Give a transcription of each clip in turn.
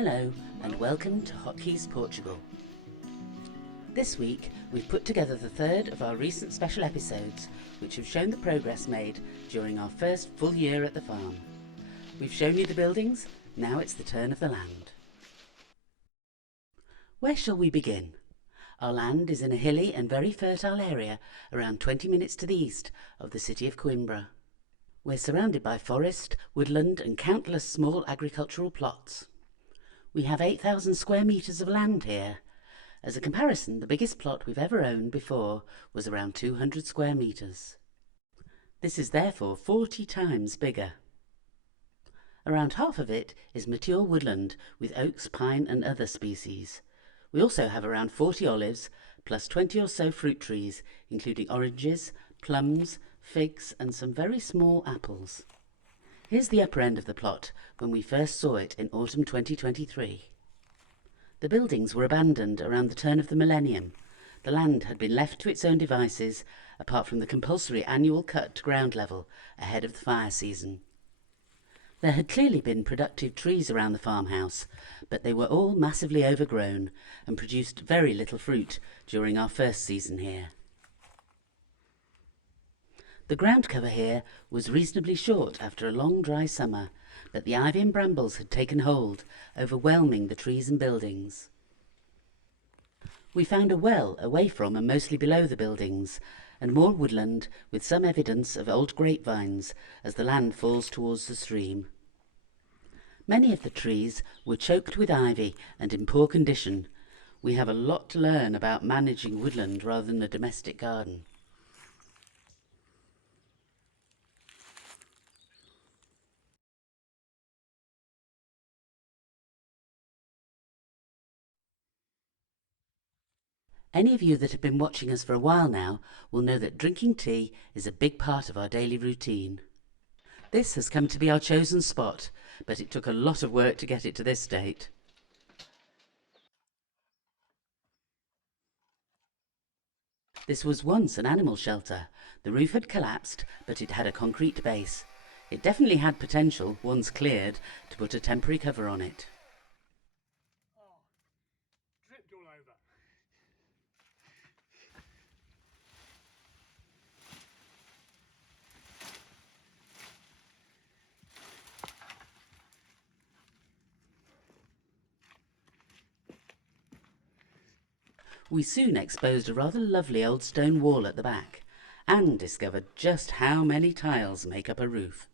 Hello and welcome to Hotkeys Portugal. This week we've put together the third of our recent special episodes which have shown the progress made during our first full year at the farm. We've shown you the buildings, now it's the turn of the land. Where shall we begin? Our land is in a hilly and very fertile area around 20 minutes to the east of the city of Coimbra. We're surrounded by forest, woodland and countless small agricultural plots. We have 8,000 square metres of land here. As a comparison, the biggest plot we've ever owned before was around 200 square metres. This is therefore 40 times bigger. Around half of it is mature woodland with oaks, pine and other species. We also have around 40 olives, plus 20 or so fruit trees, including oranges, plums, figs and some very small apples. Here's the upper end of the plot when we first saw it in autumn 2023. The buildings were abandoned around the turn of the millennium. The land had been left to its own devices, apart from the compulsory annual cut to ground level ahead of the fire season. There had clearly been productive trees around the farmhouse, but they were all massively overgrown and produced very little fruit during our first season here. The ground cover here was reasonably short after a long dry summer, but the ivy and brambles had taken hold, overwhelming the trees and buildings. We found a well away from and mostly below the buildings, and more woodland with some evidence of old grapevines as the land falls towards the stream. Many of the trees were choked with ivy and in poor condition. We have a lot to learn about managing woodland rather than a domestic garden. Any of you that have been watching us for a while now will know that drinking tea is a big part of our daily routine. This has come to be our chosen spot, but it took a lot of work to get it to this state. This was once an animal shelter. The roof had collapsed, but it had a concrete base. It definitely had potential, once cleared, to put a temporary cover on it. Dripped all over. We soon exposed a rather lovely old stone wall at the back and discovered just how many tiles make up a roof.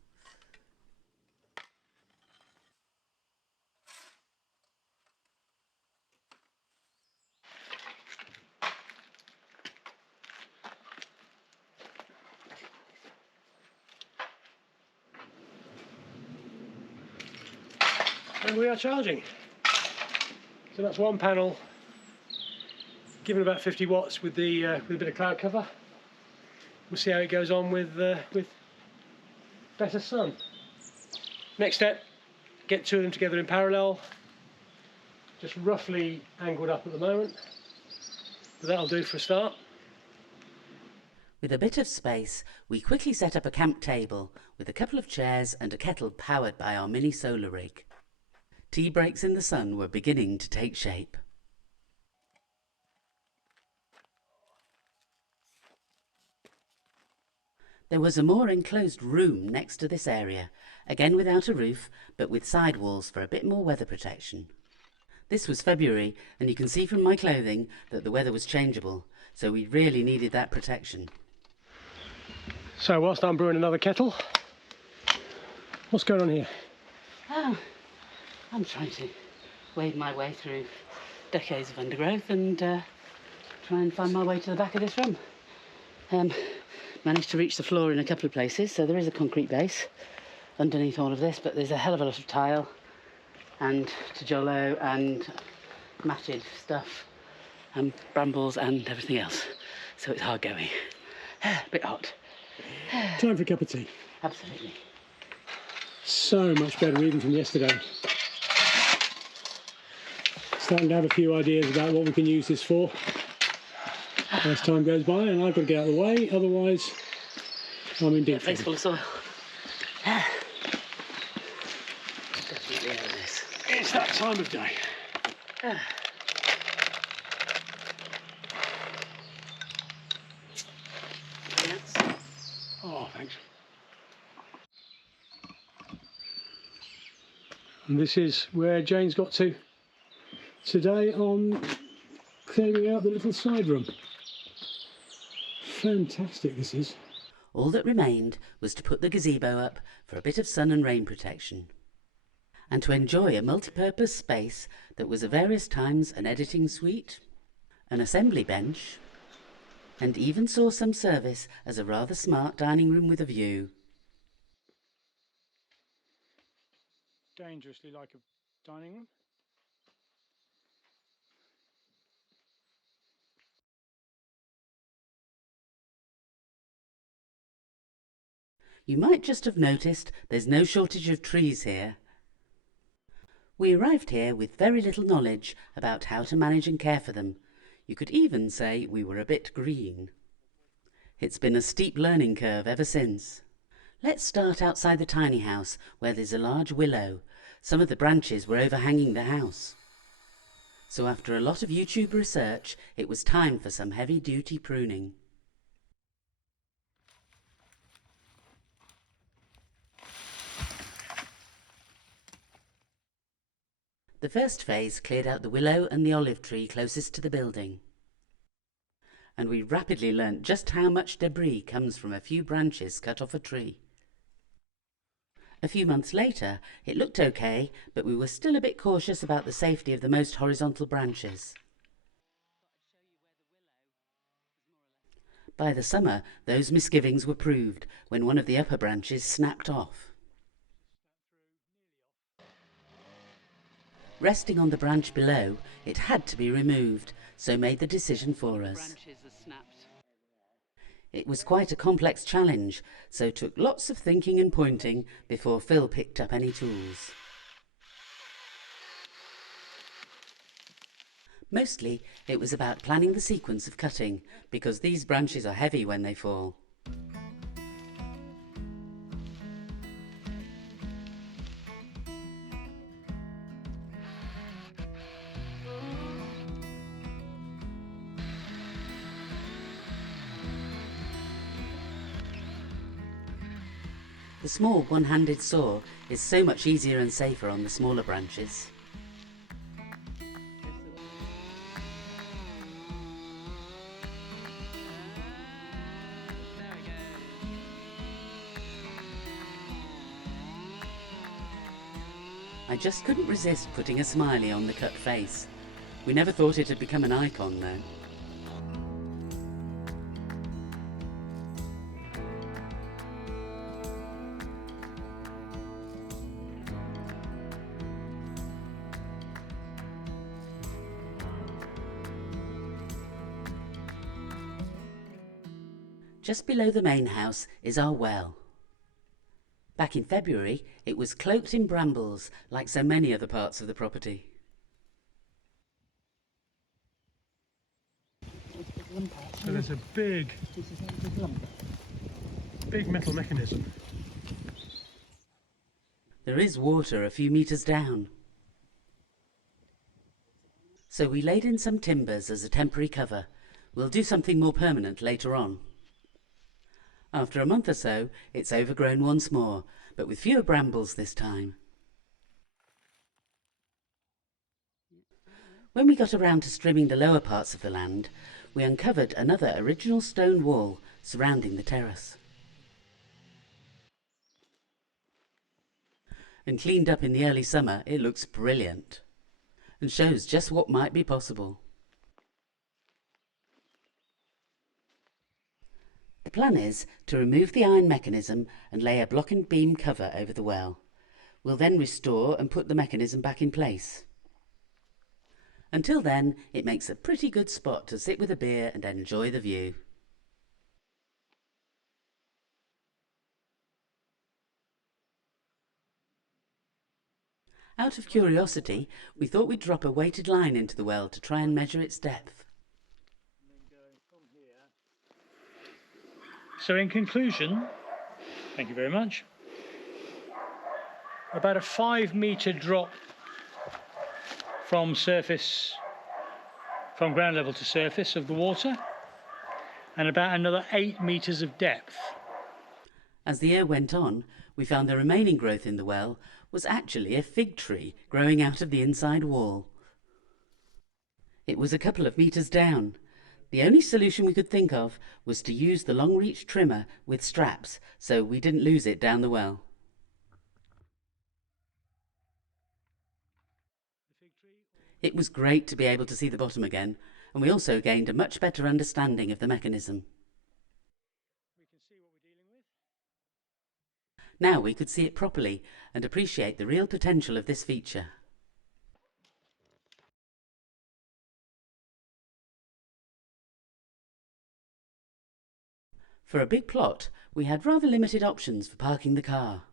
And we are charging. So that's one panel, given about 50 watts with a bit of cloud cover. We'll see how it goes on with better sun. Next step, get two of them together in parallel, just roughly angled up at the moment, but that'll do for a start. With a bit of space, we quickly set up a camp table with a couple of chairs and a kettle powered by our mini solar rig. Tea breaks in the sun were beginning to take shape. There was a more enclosed room next to this area, again without a roof, but with side walls for a bit more weather protection. This was February, and you can see from my clothing that the weather was changeable, so we really needed that protection. So whilst I'm brewing another kettle, what's going on here? Oh, I'm trying to wade my way through decades of undergrowth and try and find my way to the back of this room. Managed to reach the floor in a couple of places, so there is a concrete base underneath all of this, but there's a hell of a lot of tile and tijolo and matted stuff and brambles and everything else, so it's hard going. A bit hot. Time for a cup of tea. Absolutely. So much better even from yesterday. Starting to have a few ideas about what we can use this for as time goes by, and I've got to get out of the way, otherwise I'm in deep Face trouble. full of soil. Definitely over this. It's that time of day. Oh, thanks. And this is where Jane's got to today on clearing out the little side room. Fantastic this is. All that remained was to put the gazebo up for a bit of sun and rain protection, and to enjoy a multi-purpose space that was at various times an editing suite, an assembly bench, and even saw some service as a rather smart dining room with a view. Dangerously like a dining room. You might just have noticed there's no shortage of trees here. We arrived here with very little knowledge about how to manage and care for them. You could even say we were a bit green. It's been a steep learning curve ever since. Let's start outside the tiny house where there's a large willow. Some of the branches were overhanging the house. So after a lot of YouTube research, it was time for some heavy-duty pruning. The first phase cleared out the willow and the olive tree closest to the building. And we rapidly learnt just how much debris comes from a few branches cut off a tree. A few months later, it looked okay, but we were still a bit cautious about the safety of the most horizontal branches. By the summer, those misgivings were proved when one of the upper branches snapped off. Resting on the branch below, it had to be removed, so made the decision for us. It was quite a complex challenge, so took lots of thinking and pointing before Phil picked up any tools. Mostly, it was about planning the sequence of cutting, because these branches are heavy when they fall. The small one-handed saw is so much easier and safer on the smaller branches. I just couldn't resist putting a smiley on the cut face. We never thought it had become an icon though. Just below the main house is our well. Back in February, it was cloaked in brambles, like so many other parts of the property. So there's a big metal mechanism. There is water a few metres down. So we laid in some timbers as a temporary cover. We'll do something more permanent later on. After a month or so, it's overgrown once more, but with fewer brambles this time. When we got around to strimming the lower parts of the land, we uncovered another original stone wall surrounding the terrace. And cleaned up in the early summer, it looks brilliant and shows just what might be possible. The plan is to remove the iron mechanism and lay a block and beam cover over the well. We'll then restore and put the mechanism back in place. Until then, it makes a pretty good spot to sit with a beer and enjoy the view. Out of curiosity, we thought we'd drop a weighted line into the well to try and measure its depth. So in conclusion, thank you very much, about a 5 metre drop from ground level to surface of the water, and about another 8 meters of depth. As the year went on, we found the remaining growth in the well was actually a fig tree growing out of the inside wall. It was a couple of meters down. The only solution we could think of was to use the long-reach trimmer with straps so we didn't lose it down the well. It was great to be able to see the bottom again, and we also gained a much better understanding of the mechanism. Now we could see it properly and appreciate the real potential of this feature. For a big plot, we had rather limited options for parking the car.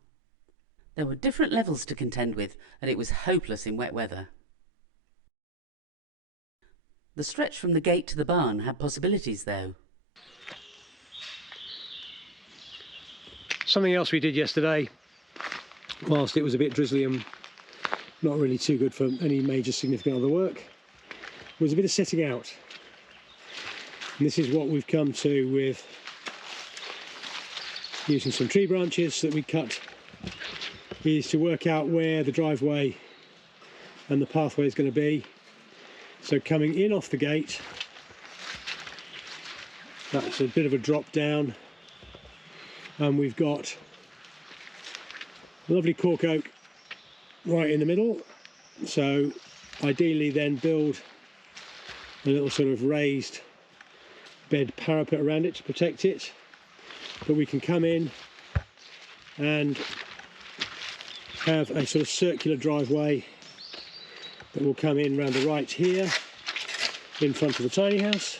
There were different levels to contend with, and it was hopeless in wet weather. The stretch from the gate to the barn had possibilities, though. Something else we did yesterday, whilst it was a bit drizzly and not really too good for any major significant other work, was a bit of setting out. And this is what we've come to with using some tree branches that we cut, is to work out where the driveway and the pathway is going to be. So coming in off the gate, that's a bit of a drop down, and we've got a lovely cork oak right in the middle. So ideally then build a little sort of raised bed parapet around it to protect it. But we can come in and have a sort of circular driveway that will come in round the right here in front of the tiny house,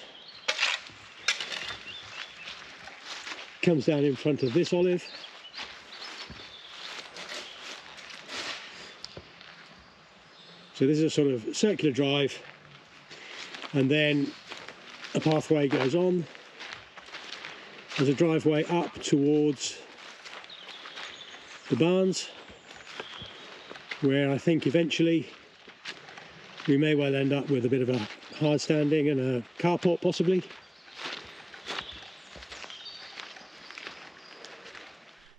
comes down in front of this olive, so this is a sort of circular drive, and then a pathway goes on. There's a driveway up towards the barns, where I think eventually we may well end up with a bit of a hard standing and a carport possibly.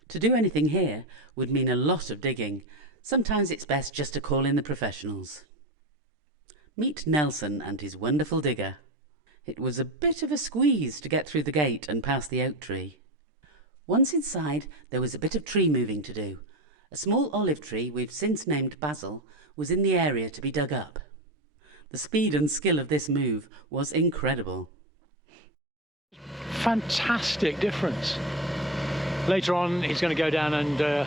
To do anything here would mean a lot of digging. Sometimes it's best just to call in the professionals. Meet Nelson and his wonderful digger. It was a bit of a squeeze to get through the gate and past the oak tree. Once inside, there was a bit of tree moving to do. A small olive tree we've since named Basil was in the area to be dug up. The speed and skill of this move was incredible. Fantastic difference. Later on he's going to go down and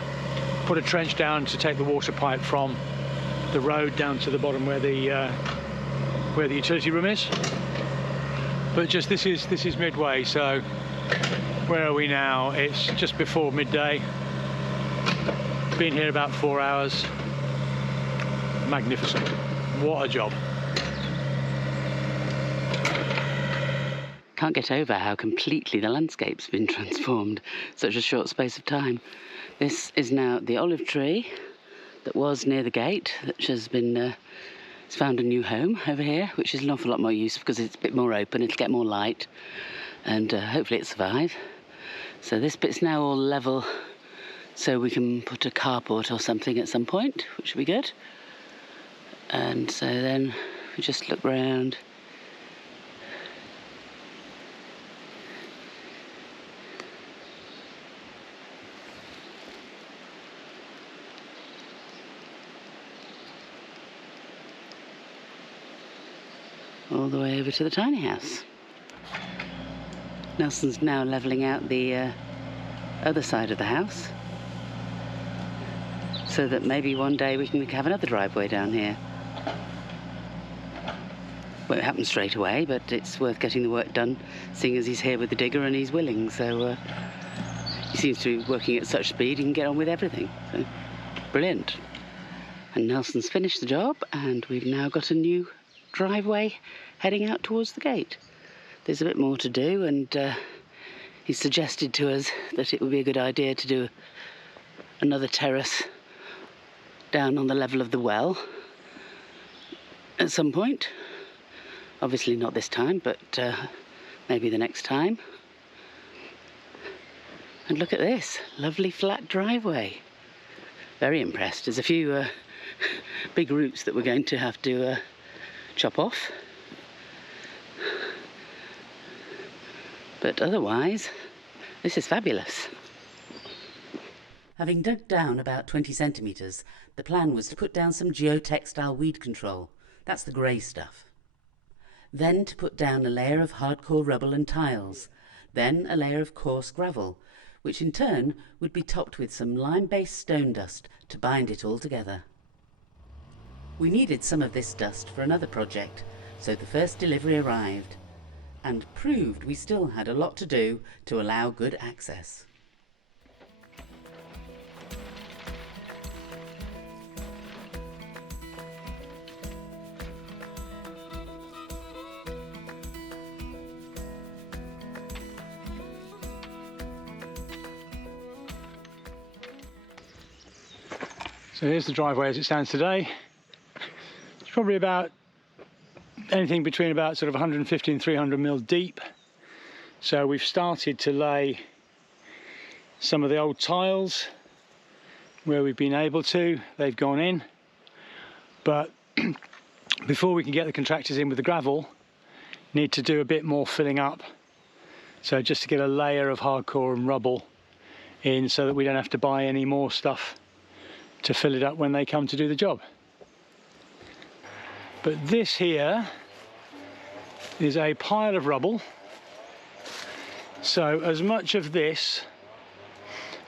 put a trench down to take the water pipe from the road down to the bottom where the utility room is. But just this is midway, so where are we now? It's just before midday. Been here about 4 hours. Magnificent. What a job. Can't get over how completely the landscape's been transformed in such a short space of time. This is now the olive tree that was near the gate, which has been it's found a new home over here, which is an awful lot more use because it's a bit more open, it'll get more light, and hopefully it'll survive. So this bit's now all level, so we can put a carport or something at some point, which will be good. And so then we just look round. All the way over to the tiny house. Nelson's now levelling out the other side of the house, so that maybe one day we can have another driveway down here. Won't happen straight away, but it's worth getting the work done, seeing as he's here with the digger and he's willing. So he seems to be working at such speed he can get on with everything. So brilliant. And Nelson's finished the job, and we've now got a new driveway heading out towards the gate. There's a bit more to do, and he suggested to us that it would be a good idea to do another terrace down on the level of the well, at some point. Obviously not this time, but maybe the next time. And look at this, lovely flat driveway. Very impressed. There's a few big roots that we're going to have to chop off. But otherwise, this is fabulous. Having dug down about 20 centimetres, the plan was to put down some geotextile weed control. That's the grey stuff. Then to put down a layer of hardcore rubble and tiles. Then a layer of coarse gravel, which in turn would be topped with some lime-based stone dust to bind it all together. We needed some of this dust for another project, so the first delivery arrived, and proved we still had a lot to do to allow good access. So here's the driveway as it stands today. It's probably about anything between about sort of 150 and 300 mil deep. So we've started to lay some of the old tiles where we've been able to. They've gone in, but before we can get the contractors in with the gravel, need to do a bit more filling up. So just to get a layer of hardcore and rubble in so that we don't have to buy any more stuff to fill it up when they come to do the job. But this here is a pile of rubble. So as much of this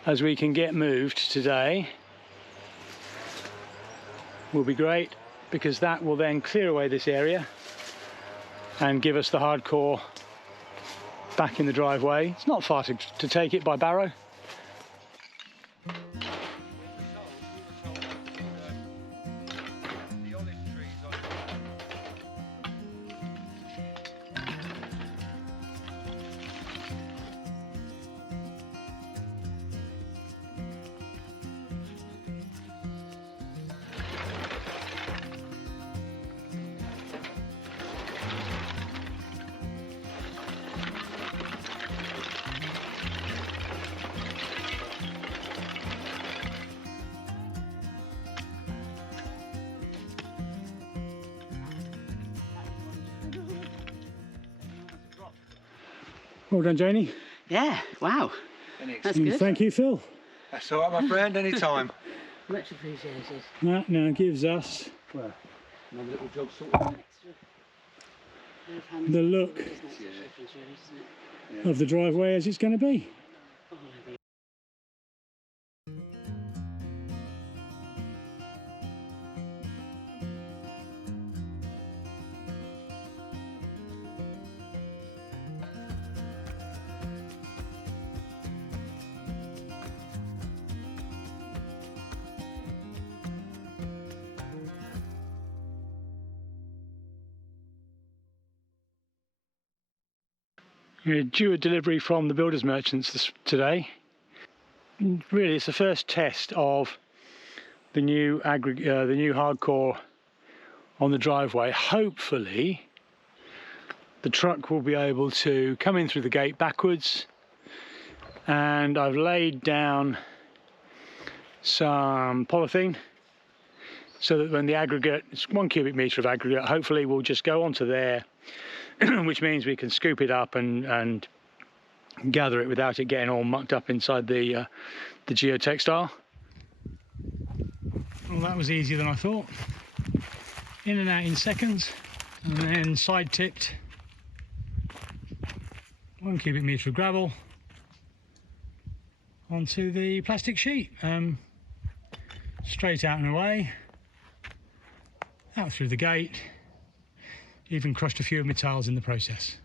as we can get moved today will be great, because that will then clear away this area and give us the hardcore back in the driveway. It's not far to take it by barrow. Well done, Janie. Yeah, wow. That's good. Thank you, Phil. That's all right, my friend, anytime. Much appreciated. That now gives us, well, Another little job sorted. the look of the driveway as it's going to be. We're due a delivery from the builders merchants today. Really, it's the first test of the new hardcore on the driveway. Hopefully, the truck will be able to come in through the gate backwards, and I've laid down some polythene so that when the aggregate, it's 1 cubic metre of aggregate, hopefully will just go onto there, which means we can scoop it up and gather it without it getting all mucked up inside the geotextile. Well, that was easier than I thought. In and out in seconds, and then side tipped 1 cubic metre of gravel onto the plastic sheet. Straight out and away, out through the gate. Even crushed a few of my tiles in the process.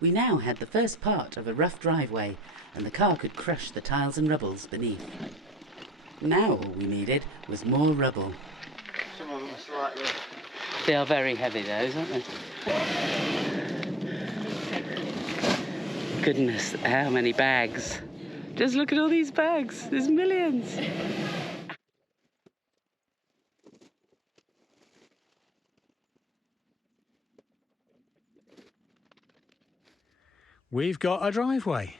We now had the first part of a rough driveway, and the car could crush the tiles and rubbles beneath. Now all we needed was more rubble. Some of them are slightly... They are very heavy, those, aren't they? Goodness, how many bags. Just look at all these bags. There's millions. we've got a driveway.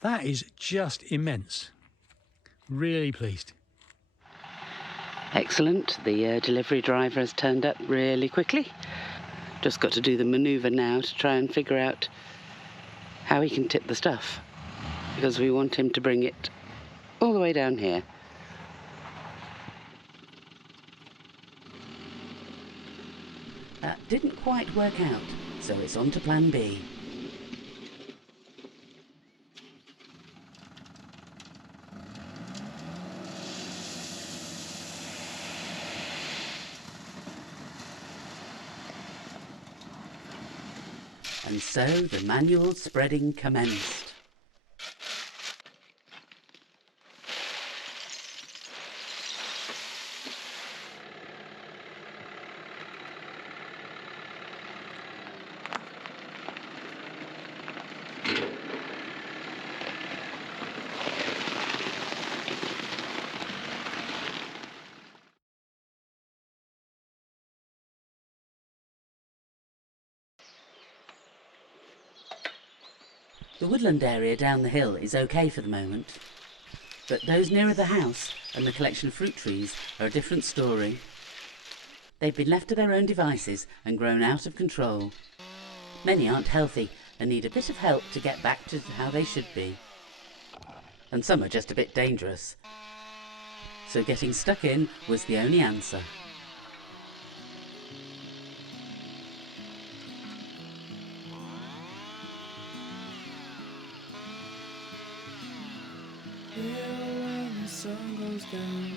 That is just immense. Really pleased. Excellent. The delivery driver has turned up really quickly. Just got to do the manoeuvre now to try and figure out how he can tip the stuff, because we want him to bring it all the way down here. That didn't quite work out, so it's on to plan B. And so the manual spreading commenced. The woodland area down the hill is okay for the moment, but those nearer the house and the collection of fruit trees are a different story. They've been left to their own devices and grown out of control. Many aren't healthy and need a bit of help to get back to how they should be. And some are just a bit dangerous. So getting stuck in was the only answer. When the sun goes down,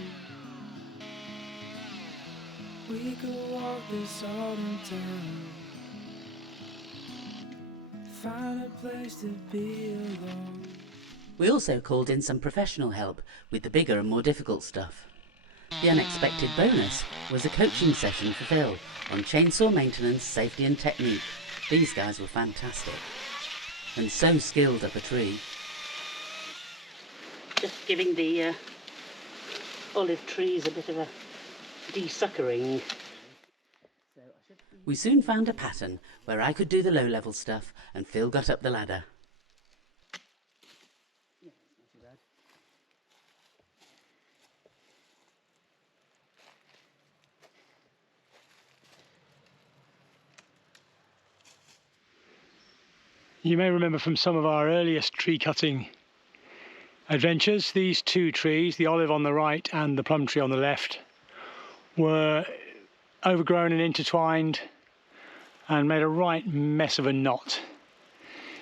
we could walk this autumn town, find a place to be alone. We also called in some professional help with the bigger and more difficult stuff. The unexpected bonus was a coaching session for Phil on chainsaw maintenance, safety and technique. These guys were fantastic and so skilled up a tree. Just giving the olive trees a bit of a de-suckering. We soon found a pattern where I could do the low-level stuff and Phil got up the ladder. You may remember from some of our earliest tree cutting adventures, these two trees, the olive on the right and the plum tree on the left, were overgrown and intertwined and made a right mess of a knot.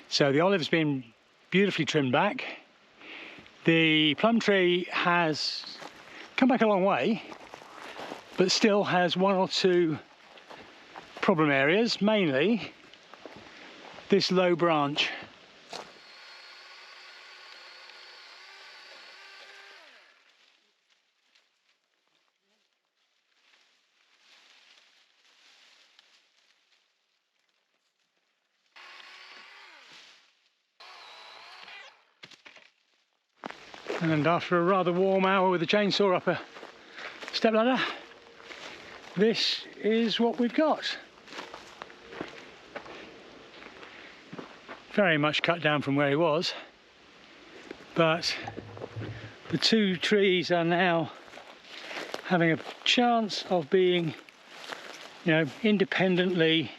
So the olive's been beautifully trimmed back. The plum tree has come back a long way, but still has one or two problem areas, mainly this low branch. And after a rather warm hour with the chainsaw up a step ladder, this is what we've got. Very much cut down from where he was, but the two trees are now having a chance of being, independently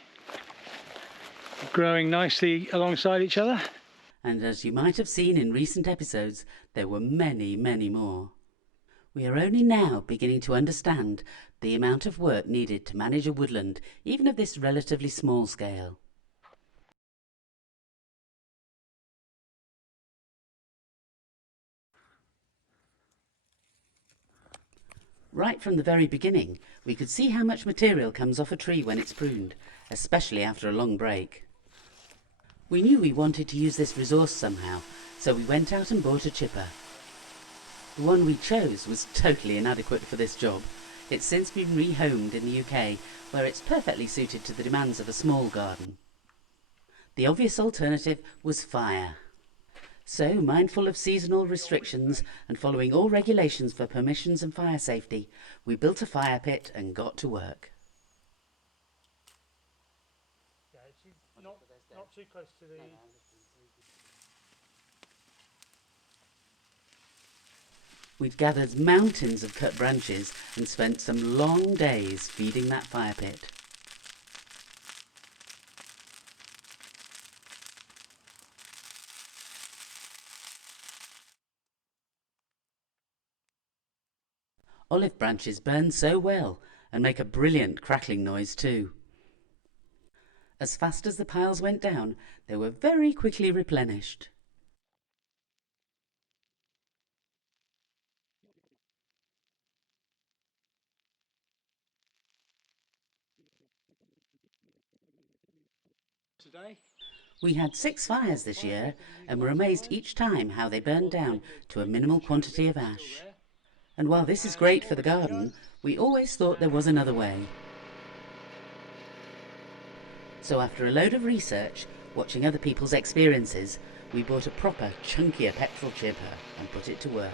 growing nicely alongside each other. And as you might have seen in recent episodes, there were many, many more. We are only now beginning to understand the amount of work needed to manage a woodland, even of this relatively small scale. Right from the very beginning, we could see how much material comes off a tree when it's pruned, especially after a long break. We knew we wanted to use this resource somehow, so we went out and bought a chipper. The one we chose was totally inadequate for this job. It's since been rehomed in the UK, where it's perfectly suited to the demands of a small garden. The obvious alternative was fire. So, mindful of seasonal restrictions and following all regulations for permissions and fire safety, we built a fire pit and got to work. Yeah, it's not too close to the We'd gathered mountains of cut branches and spent some long days feeding that fire pit. Olive branches burn so well and make a brilliant crackling noise too. As fast as the piles went down, they were very quickly replenished. Today, We had 6 fires this year and were amazed each time how they burned down to a minimal quantity of ash. And while this is great for the garden, we always thought there was another way. So after a load of research, watching other people's experiences, we bought a proper, chunkier petrol chipper and put it to work.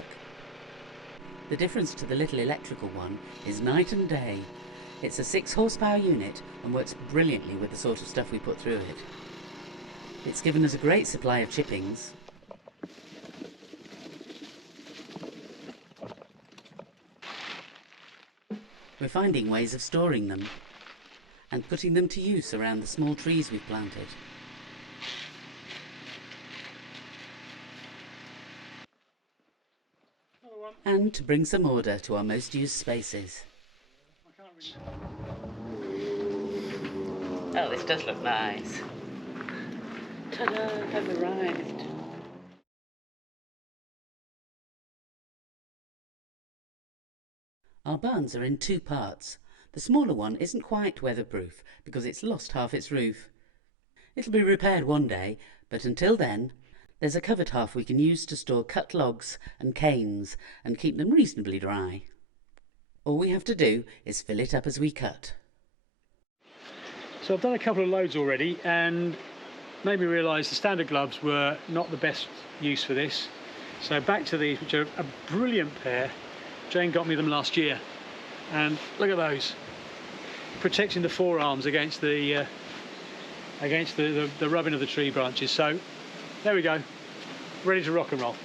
The difference to the little electrical one is night and day. It's a 6 horsepower unit and works brilliantly with the sort of stuff we put through it. It's given us a great supply of chippings. We're finding ways of storing them and putting them to use around the small trees we've planted. And to bring some order to our most used spaces. Oh, this does look nice. Ta-da, I've arrived. Our barns are in 2 parts. The smaller one isn't quite weatherproof because it's lost half its roof. It'll be repaired one day, but until then, there's a covered half we can use to store cut logs and canes and keep them reasonably dry. All we have to do is fill it up as we cut. so I've done a couple of loads already and made me realise the standard gloves were not the best use for this. So back to these, which are a brilliant pair. Jane got me them last year, and look at those, protecting the forearms against the rubbing of the tree branches. So there we go, ready to rock and roll.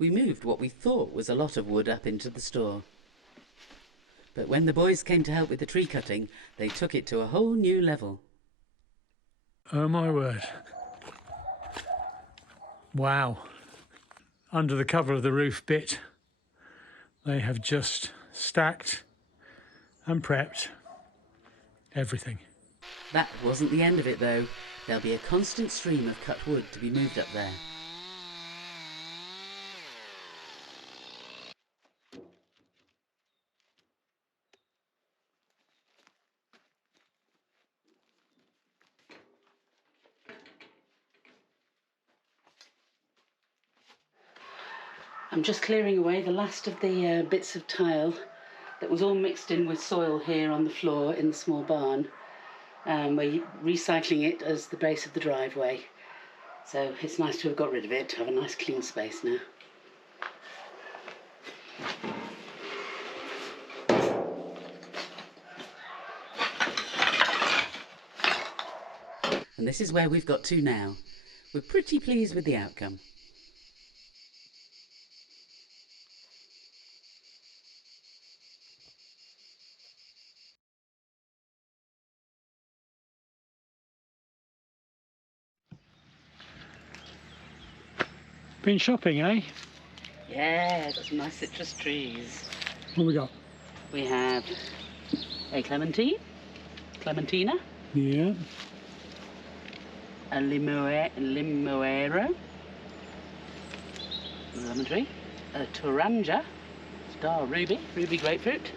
We moved what we thought was a lot of wood up into the store. But when the boys came to help with the tree cutting, they took it to a whole new level. Oh my word. Wow. Under the cover of the roof bit, they have just stacked and prepped everything. That wasn't the end of it though. There'll be a constant stream of cut wood to be moved up there. I'm just clearing away the last of the bits of tile that was all mixed in with soil here on the floor in the small barn. We're recycling it as the base of the driveway. So it's nice to have got rid of it, to have a nice clean space now. And this is where we've got to now. We're pretty pleased with the outcome. Been shopping, eh? Yeah, got some nice citrus trees. What we got? We have a clementina, Yeah. a limoero, lemon tree, a toranja, star ruby grapefruit,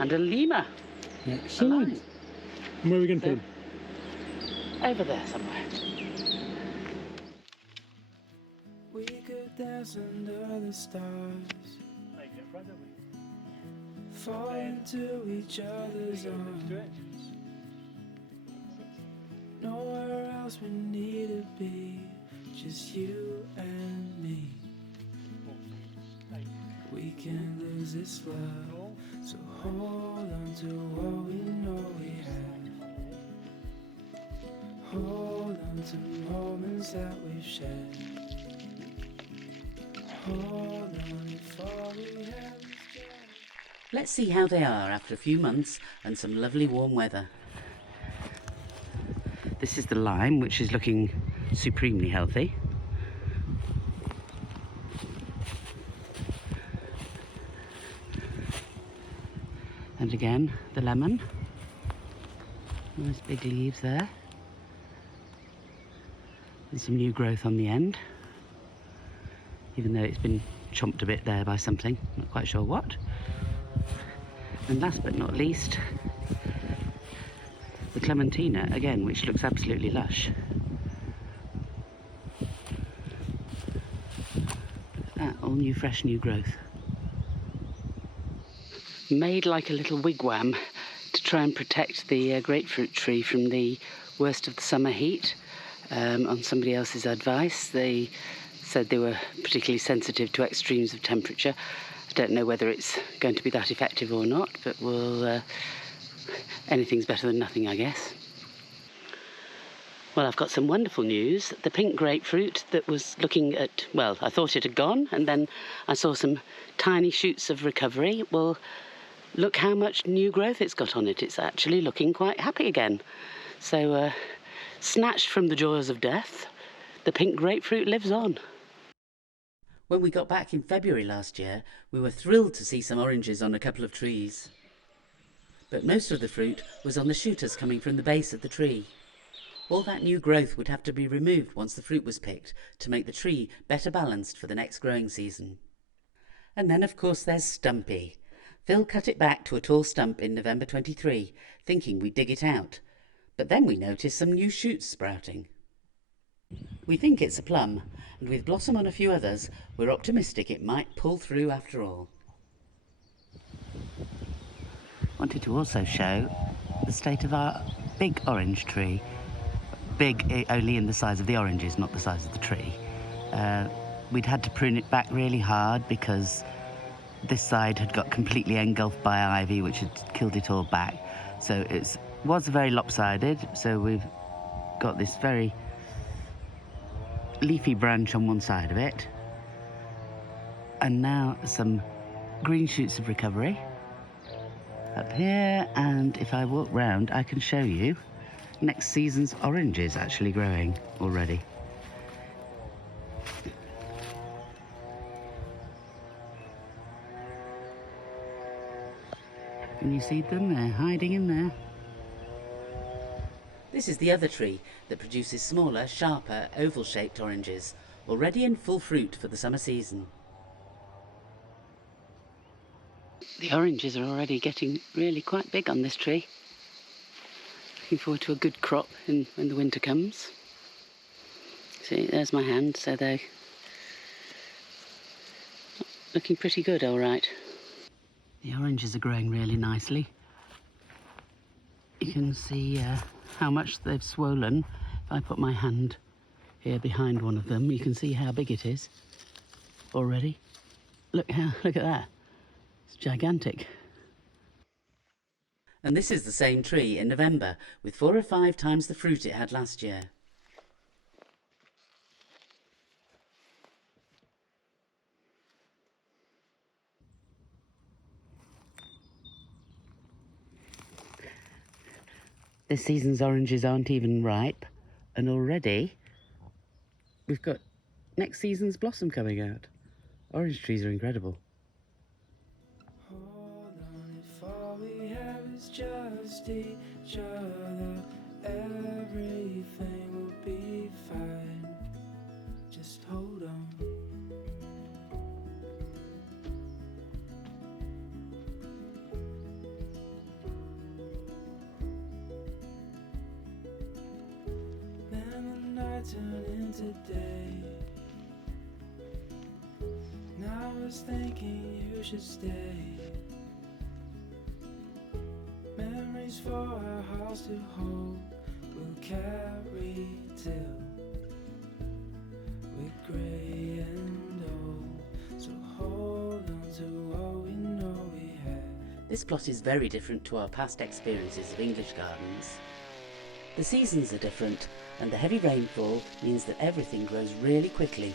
and a lima. Excellent. And where are we going to put them? Over there somewhere. We could dance under the stars. fall into each other's arms. Nowhere else we need to be, just you and me. We can't lose this love, so hold on to what we know we have. Hold on to moments that we've shared. Hold on if all we have is joy. Let's see how they are after a few months and some lovely warm weather. This is the lime, which is looking supremely healthy. And again, the lemon. Nice big leaves there. And some new growth on the end. Even though it's been chomped a bit there by something, not quite sure what. And last but not least, the clementina, again, which looks absolutely lush. Look at that, all new, fresh, new growth. Made like a little wigwam to try and protect the grapefruit tree from the worst of the summer heat. On somebody else's advice, they said they were particularly sensitive to extremes of temperature. I don't know whether it's going to be that effective or not, but anything's better than nothing, I guess. Well, I've got some wonderful news. The pink grapefruit that was looking at, well, I thought it had gone, and then I saw some tiny shoots of recovery. Well, look how much new growth it's got on it. It's actually looking quite happy again. So, snatched from the jaws of death, the pink grapefruit lives on. When we got back in February last year, we were thrilled to see some oranges on a couple of trees. But most of the fruit was on the shooters coming from the base of the tree. All that new growth would have to be removed once the fruit was picked to make the tree better balanced for the next growing season. And then, of course, there's Stumpy. Phil cut it back to a tall stump in November 23, thinking we'd dig it out. But then we noticed some new shoots sprouting. We think it's a plum, and with blossom on a few others, we're optimistic it might pull through after all. Wanted to also show the state of our big orange tree. Big only in the size of the oranges, not the size of the tree. We'd had to prune it back really hard because this side had got completely engulfed by ivy, which had killed it all back. So it was very lopsided, so we've got this very leafy branch on one side of it. And now some green shoots of recovery up here, and if I walk round I can show you next season's oranges actually growing already. Can you see them? They're hiding in there. This is the other tree that produces smaller, sharper, oval-shaped oranges, already in full fruit for the summer season. The oranges are already getting really quite big on this tree. Looking forward to a good crop when the winter comes. See, there's my hand, so they're looking pretty good, all right. The oranges are growing really nicely. You can see how much they've swollen. If I put my hand here behind one of them, you can see how big it is already. Look at that. It's gigantic. And this is the same tree in November, with 4 or 5 times the fruit it had last year. This season's oranges aren't even ripe, and already we've got next season's blossom coming out. Orange trees are incredible. Hold on if all we have is just each other. Everything will be fine. Just hold on. Then the night turned into day. Now I was thinking you should stay. for our house to hold. We'll carry till we're grey and old. So hold on to what we know we have. This plot is very different to our past experiences of English gardens. The seasons are different, and the heavy rainfall means that everything grows really quickly.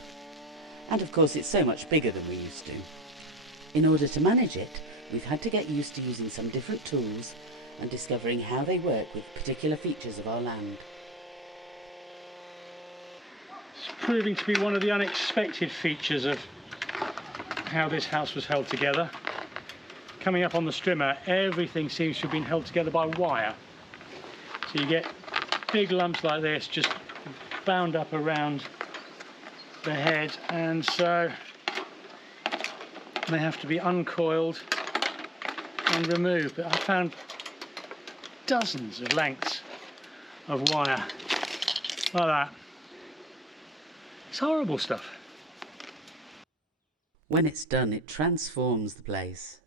And of course it's so much bigger than we used to. In order to manage it, we've had to get used to using some different tools and discovering how they work with particular features of our land. It's proving to be one of the unexpected features of how this house was held together. Coming up on the strimmer, everything seems to have been held together by wire. So you get big lumps like this just bound up around the head, and so they have to be uncoiled and removed. But I found dozens of lengths of wire like that. It's horrible stuff. When it's done, it transforms the place.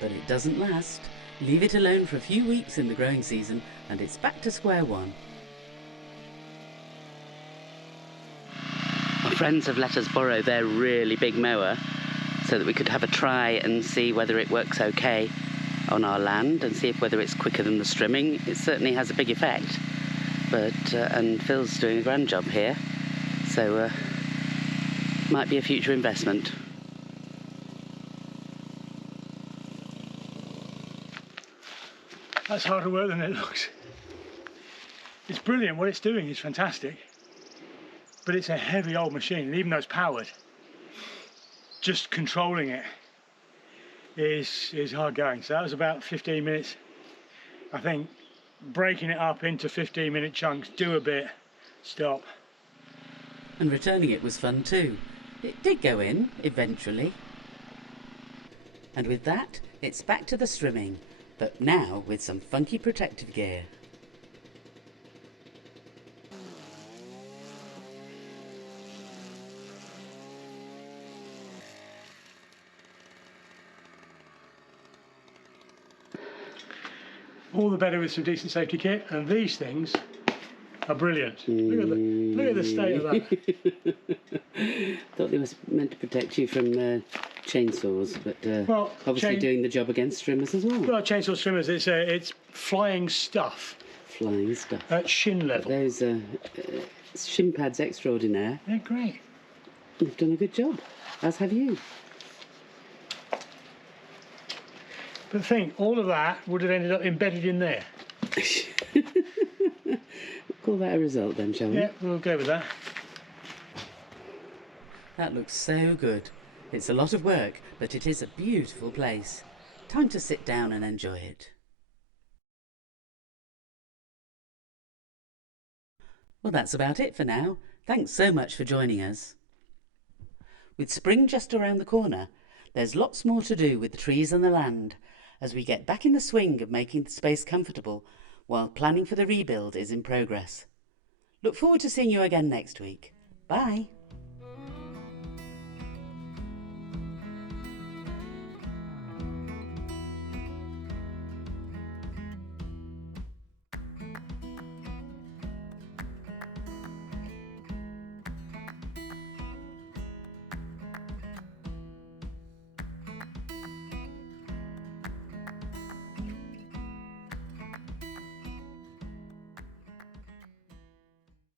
But it doesn't last. Leave it alone for a few weeks in the growing season and it's back to square one. Our friends have let us borrow their really big mower so that we could have a try and see whether it works okay on our land and see whether it's quicker than the strimming. It certainly has a big effect, but and Phil's doing a grand job here, so might be a future investment. That's harder work than it looks. It's brilliant, what it's doing is fantastic, but it's a heavy old machine, and even though it's powered, just controlling it is hard going. So that was about 15 minutes, I think, breaking it up into 15-minute chunks, do a bit, stop. And returning it was fun too. It did go in, eventually. And with that, it's back to the strimming, but now with some funky protective gear. All the better with some decent safety kit, and these things are brilliant. Look at the state of that. Thought they was meant to protect you from chainsaws, but Well, obviously doing the job against trimmers as well. Well, chainsaw trimmers, it's flying stuff Flying stuff. at shin level. Those shin pads extraordinaire. They're great. You've done a good job, as have you. But think, all of that would have ended up embedded in there. Call that a result then, shall we? Yeah, we'll go with that. That looks so good. It's a lot of work, but it is a beautiful place. Time to sit down and enjoy it. Well, that's about it for now. Thanks so much for joining us. With spring just around the corner, there's lots more to do with the trees and the land as we get back in the swing of making the space comfortable while planning for the rebuild is in progress. Look forward to seeing you again next week. Bye.